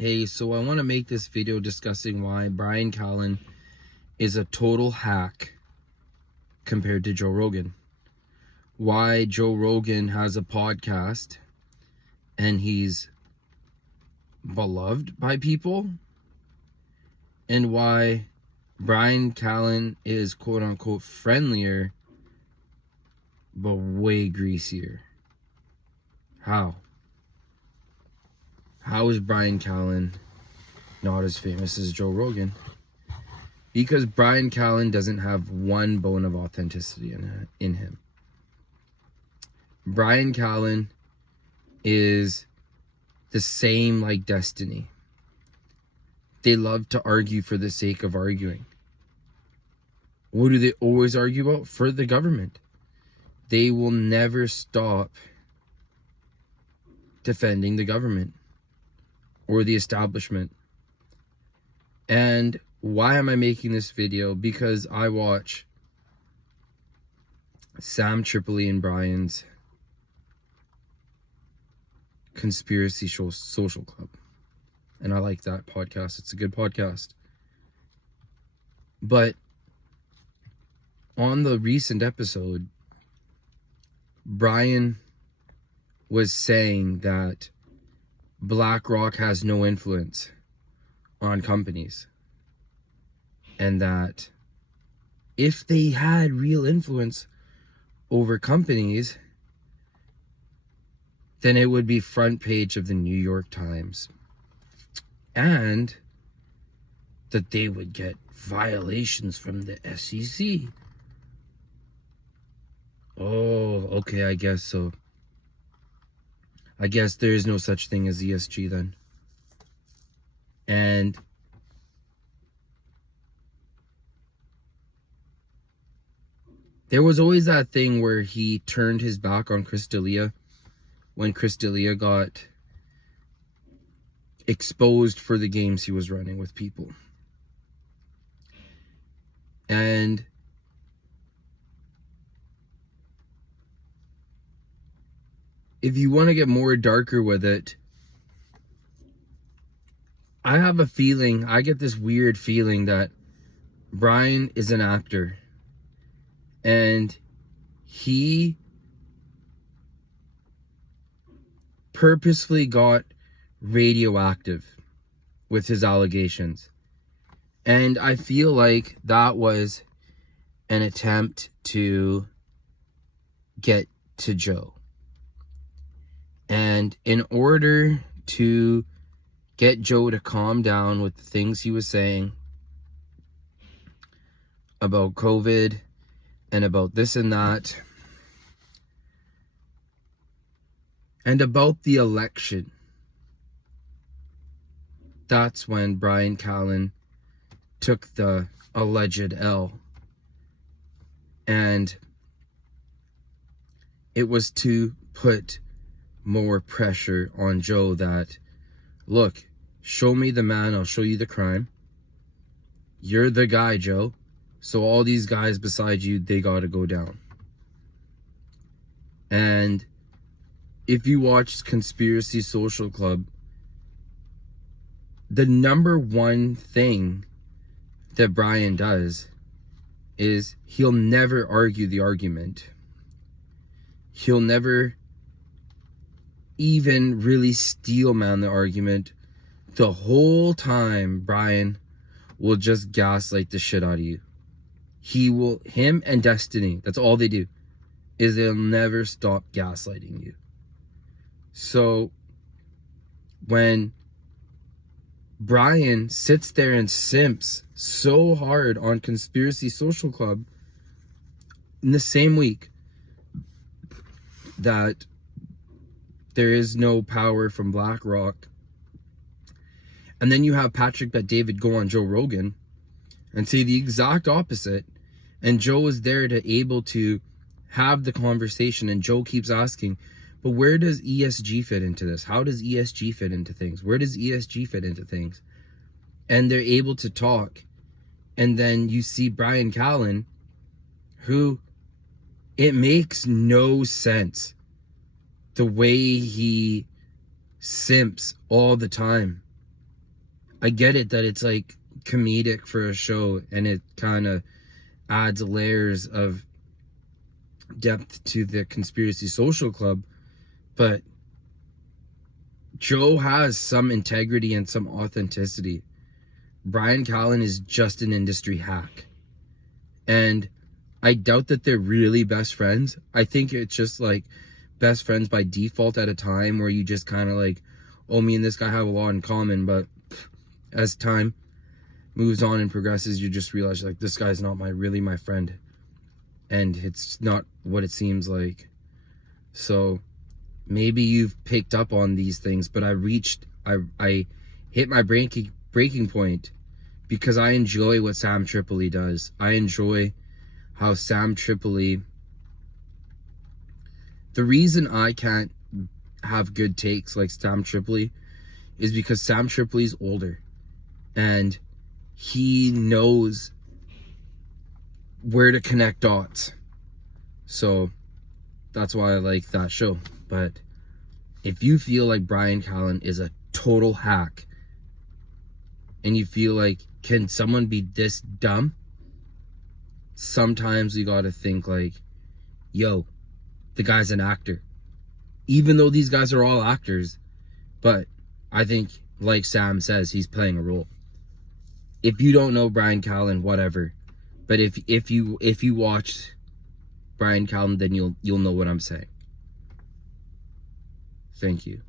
Hey, so I want to make this video discussing why Bryan Callen is a total hack compared to Joe Rogan. Why Joe Rogan has a podcast and he's beloved by people, and why Bryan Callen is quote unquote friendlier but way greasier. How is Bryan Callen not as famous as Joe Rogan? Because Bryan Callen doesn't have one bone of authenticity in him. Bryan Callen is the same like Destiny. They love to argue for the sake of arguing. What do they always argue about? For the government. They will never stop defending the government or the establishment. And why am I making this video? Because I watch Sam Tripoli and Bryan's Conspiracy Social Club. And I like that podcast. It's a good podcast. But on the recent episode, Bryan was saying that BlackRock has no influence on companies. And that if they had real influence over companies, then it would be front page of the New York Times. And that they would get violations from the SEC. Oh, okay, I guess so. I guess there is no such thing as ESG then. And there was always that thing where he turned his back on Chris D'Elia when Chris D'Elia got exposed for the games he was running with people. And if you want to get more darker with it, I have a feeling, I get this weird feeling that Bryan is an actor. And he purposefully got radioactive with his allegations. And I feel like that was an attempt to get to Joe. And in order to get Joe to calm down with the things he was saying about COVID and about this and that, and about the election, that's when Bryan Callen took the alleged L. And it was to put more pressure on Joe that, look, show me the man, I'll show you the crime. You're the guy, Joe. So all these guys beside you, they gotta go down. And if you watch Conspiracy Social Club, the number one thing that Bryan does is he'll never argue the argument. He'll never even really steel man the argument. The whole time, Bryan will just gaslight the shit out of you. Him and Destiny, that's all they do, is they'll never stop gaslighting you. So when Bryan sits there and simps so hard on Conspiracy Social Club in the same week that there is no power from BlackRock, and then you have Patrick Bet-David go on Joe Rogan and say the exact opposite, and Joe is there to able to have the conversation, and Joe keeps asking, but where does ESG fit into this? How does ESG fit into things? Where does ESG fit into things? And they're able to talk. And then you see Bryan Callen, who, it makes no sense the way he simps all the time I get it that it's like comedic for a show and it kind of adds layers of depth to the Conspiracy Social Club, but Joe has some integrity and some authenticity. Bryan Callen is just an industry hack. And I doubt that they're really best friends. I think it's just like best friends by default at a time where you just kind of like, oh, me and this guy have a lot in common, but as time moves on and progresses, you just realize like this guy's not really my friend. And it's not what it seems like. So maybe you've picked up on these things, but I hit my breaking point because I enjoy what Sam Tripoli does. I enjoy how Sam Tripoli, the reason I can't have good takes like Sam Tripoli is because Sam Tripoli's older and he knows where to connect dots. So that's why I like that show. But if you feel like Bryan Callen is a total hack and you feel like, can someone be this dumb? Sometimes you gotta think like, yo, the guy's an actor. Even though these guys are all actors, but I think, like Sam says, he's playing a role. If you don't know Bryan Callen, whatever. But if you watched Bryan Callen, then you'll know what I'm saying. Thank you.